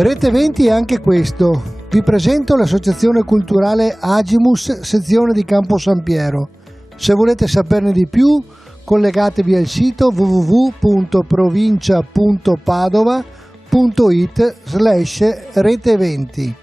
Rete 20 è anche questo. Vi presento l'associazione culturale Agimus, sezione di Campo San Piero. Se volete saperne di più, collegatevi al sito www.provincia.padova.it/rete20.